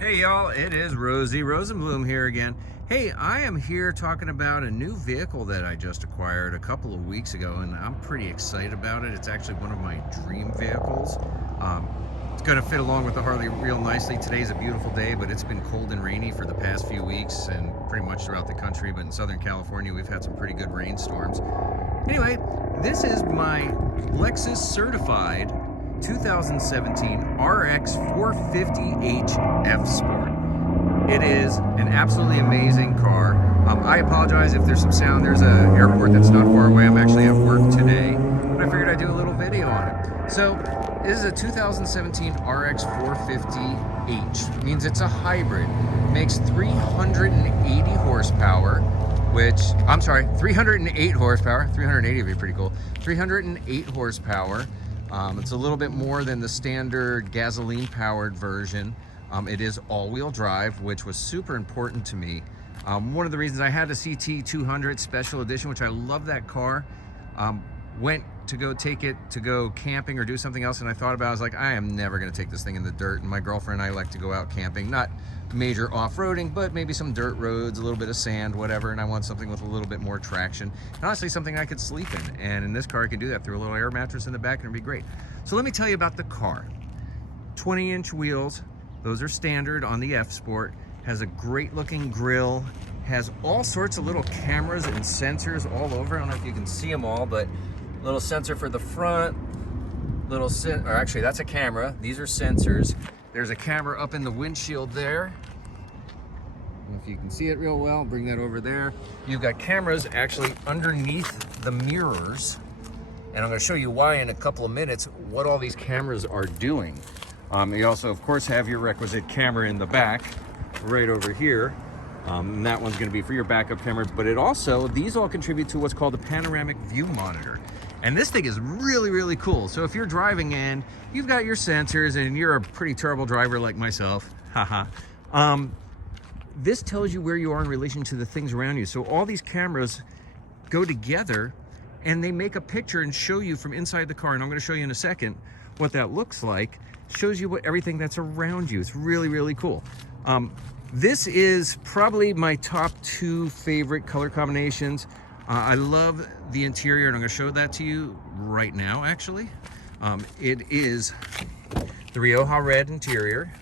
Hey y'all, it is Rosie Rosenblum here again. Hey, I am here talking about a new vehicle that I just acquired a couple of weeks ago, and I'm pretty excited about it. It's actually one of my dream vehicles. It's going to fit along with the Harley real nicely. Today's a beautiful day, but it's been cold and rainy for the past few weeks and pretty much throughout the country, but in Southern California we've had some pretty good rainstorms. Anyway, this is my Lexus certified 2017 RX450h F Sport. It is an absolutely amazing car. I apologize if there's some sound. There's an airport that's not far away. I'm actually at work today, but I figured I'd do a little video on it. So this is a 2017 RX450h. It means it's a hybrid. It makes 380 horsepower, which, I'm sorry, 308 horsepower. 380 would be pretty cool. 308 horsepower. It's a little bit more than the standard gasoline-powered version. It is all-wheel drive, which was super important to me. One of the reasons I had a CT 200 Special Edition, which I love that car, went to go take it to go camping or do something else, and I thought about it. I was like, I am never going to take this thing in the dirt. And my girlfriend and I like to go out camping, not major off-roading, but maybe some dirt roads, a little bit of sand, whatever, and I want something with a little bit more traction, and honestly something I could sleep in. And in this car I can do that through a little air mattress in the back, and it'd be great. So let me tell you about the car. 20-inch wheels, those are standard on the F Sport. Has a great looking grille, has all sorts of little cameras and sensors all over. I don't know if you can see them all, but little sensor for the front, or actually that's a camera. These are sensors. There's a camera up in the windshield there. I don't know if you can see it real well. I'll bring that over there. You've got cameras actually underneath the mirrors, and I'm going to show you why in a couple of minutes what all these cameras are doing. You also, of course, have your requisite camera in the back right over here. And that one's going to be for your backup camera, but these all contribute to what's called a panoramic view monitor. And this thing is really, really cool. So if you're driving and you've got your sensors and you're a pretty terrible driver like myself, haha, this tells you where you are in relation to the things around you. So all these cameras go together and they make a picture and show you from inside the car. And I'm going to show you in a second what that looks like. Shows you everything that's around you. It's really, really cool. This is probably my top two favorite color combinations. I love the interior, and I'm going to show that to you right now, actually. It is the Rioja red interior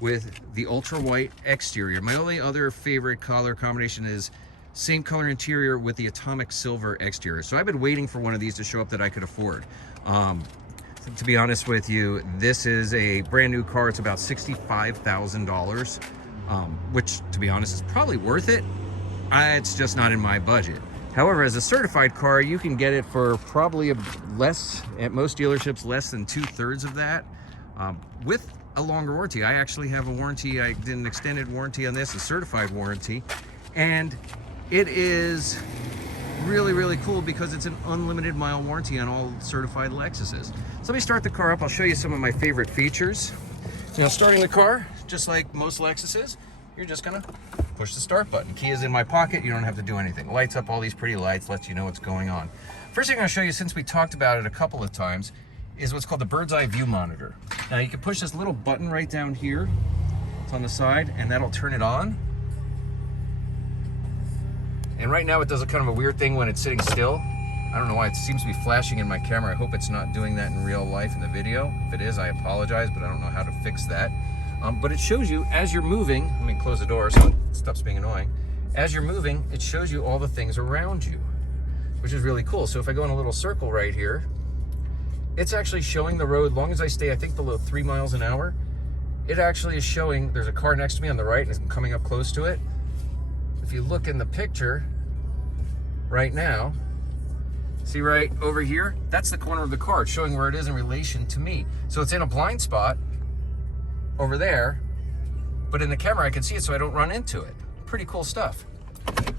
with the ultra white exterior. My only other favorite color combination is same color interior with the atomic silver exterior. So I've been waiting for one of these to show up that I could afford. To be honest with you, this is a brand new car. It's about $65,000, which, to be honest, is probably worth it. It's just not in my budget. However, as a certified car, you can get it for probably less, at most dealerships, less than 2/3 of that, with a longer warranty. I actually have a warranty. I did an extended warranty on this, a certified warranty, and it is really, really cool because it's an unlimited mile warranty on all certified Lexuses. So let me start the car up. I'll show you some of my favorite features. You know, starting the car, just like most Lexuses, you're just gonna push the start button. Key is in my pocket. You don't have to do anything. Lights up all these pretty lights, lets you know what's going on. First thing I'm gonna show you, since we talked about it a couple of times, is what's called the bird's eye view monitor. Now you can push this little button right down here. It's on the side, and that'll turn it on. And right now it does a kind of a weird thing when it's sitting still. I don't know why it seems to be flashing in my camera. I hope it's not doing that in real life in the video. If it is, I apologize, but I don't know how to fix that. But it shows you as you're moving, let me close the door so it stops being annoying. As you're moving, it shows you all the things around you, which is really cool. So if I go in a little circle right here, it's actually showing the road. As long as I stay, I think, below 3 miles an hour, it actually is showing there's a car next to me on the right and I'm coming up close to it. If you look in the picture right now, see right over here, that's the corner of the car. It's showing where it is in relation to me. So it's in a blind spot over there, but in the camera I can see it so I don't run into it. Pretty cool stuff.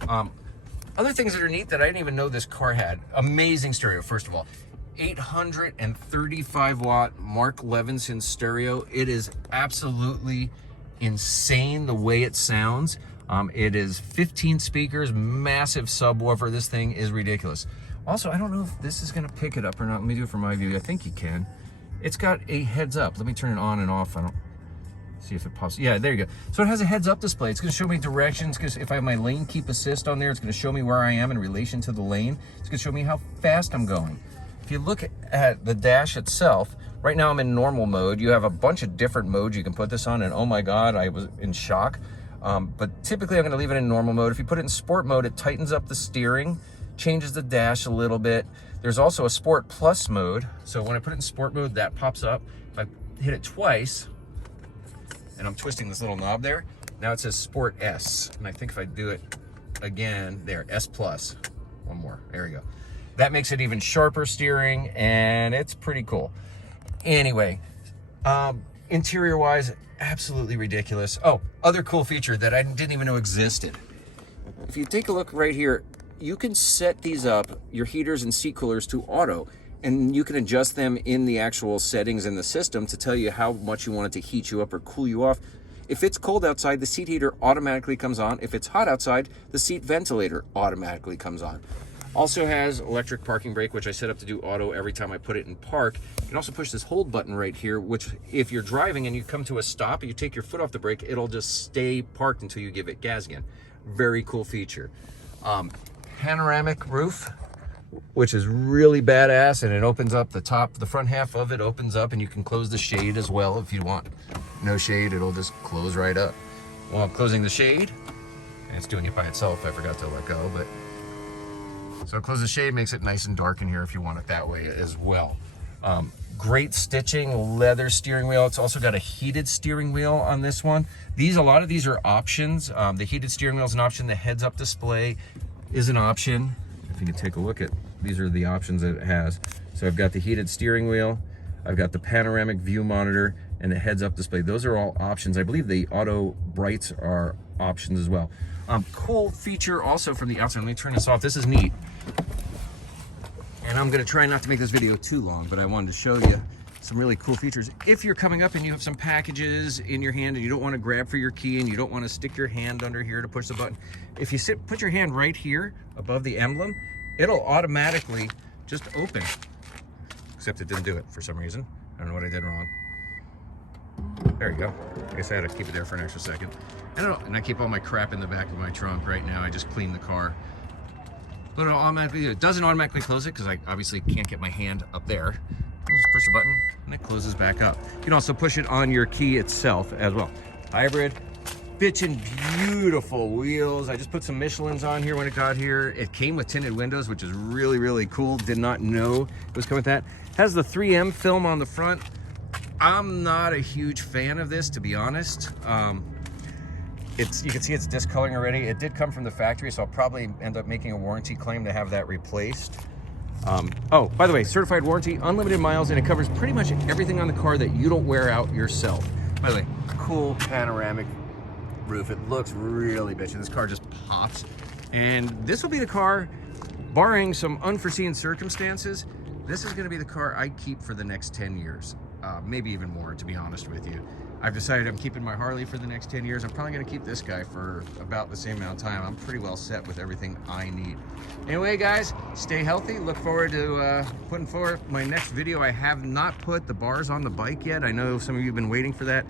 Other things that are neat that I didn't even know this car had. Amazing stereo, first of all. 835 watt Mark Levinson stereo. It is absolutely insane the way it sounds. It is 15 speakers, massive subwoofer. This thing is ridiculous. Also, I don't know if this is gonna pick it up or not. Let me do it from my view. I think you can. It's got a heads up. Let me turn it on and off. See if it pops. Yeah, there you go. So it has a heads-up display. It's going to show me directions, because if I have my lane keep assist on there, it's going to show me where I am in relation to the lane. It's going to show me how fast I'm going. If you look at the dash itself, right now I'm in normal mode. You have a bunch of different modes you can put this on, and oh my God, I was in shock. But typically I'm going to leave it in normal mode. If you put it in sport mode, it tightens up the steering, changes the dash a little bit. There's also a Sport Plus mode. So when I put it in sport mode, that pops up. If I hit it twice, and I'm twisting this little knob there, now it says Sport S. And I think if I do it again, there, S Plus. One more, there we go. That makes it even sharper steering, and it's pretty cool. Anyway, interior-wise, absolutely ridiculous. Oh, other cool feature that I didn't even know existed. If you take a look right here, you can set these up, your heaters and seat coolers, to auto, and you can adjust them in the actual settings in the system to tell you how much you want it to heat you up or cool you off. If it's cold outside, the seat heater automatically comes on. If it's hot outside, the seat ventilator automatically comes on. Also has electric parking brake, which I set up to do auto every time I put it in park. You can also push this hold button right here, which if you're driving and you come to a stop and you take your foot off the brake, it'll just stay parked until you give it gas again. Very cool feature. Panoramic roof, which is really badass, and it opens up the top, the front half of it opens up, and you can close the shade as well if you want. No shade, it'll just close right up. While I'm closing the shade, and it's doing it by itself, I forgot to let go, but so close the shade, makes it nice and dark in here if you want it that way as well. Great stitching, leather steering wheel. It's also got a heated steering wheel on this one. A lot of these are options. The heated steering wheel is an option. The heads-up display is an option. If you can take a look at, these are the options that it has. So I've got the heated steering wheel, I've got the panoramic view monitor, and the heads-up display. Those are all options. I believe the auto brights are options as well. Cool feature also from the outside. Let me turn this off. This is neat. And I'm gonna try not to make this video too long, but I wanted to show you some really cool features. If you're coming up and you have some packages in your hand and you don't want to grab for your key and you don't want to stick your hand under here to push the button, if you put your hand right here above the emblem, it'll automatically just open. Except it didn't do it for some reason. I don't know what I did wrong. There you go. I guess I had to keep it there for an extra second. And I keep all my crap in the back of my trunk right now. I just cleaned the car. But it doesn't automatically close it because I obviously can't get my hand up there. You just push the button and it closes back up. You can also push it on your key itself as well. Hybrid, bitchin' beautiful wheels. I just put some Michelins on here when it got here. It came with tinted windows, which is really, really cool. Did not know it was coming with that. Has the 3M film on the front. I'm not a huge fan of this, to be honest. You can see it's discoloring already. It did come from the factory, so I'll probably end up making a warranty claim to have that replaced. Oh, by the way, certified warranty, unlimited miles, and it covers pretty much everything on the car that you don't wear out yourself. By the way, cool panoramic roof. It looks really bitchin'. This car just pops. And this will be the car, barring some unforeseen circumstances, this is gonna be the car I keep for the next 10 years. Maybe even more, to be honest with you. I've decided I'm keeping my Harley for the next 10 years. I'm probably gonna keep this guy for about the same amount of time. I'm pretty well set with everything I need. Anyway, guys, stay healthy. Look forward to putting forward my next video. I have not put the bars on the bike yet. I know some of you have been waiting for that.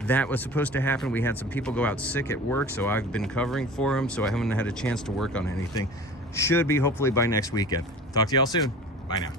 That was supposed to happen. We had some people go out sick at work, so I've been covering for them, so I haven't had a chance to work on anything. Should be hopefully by next weekend. Talk to y'all soon. Bye now.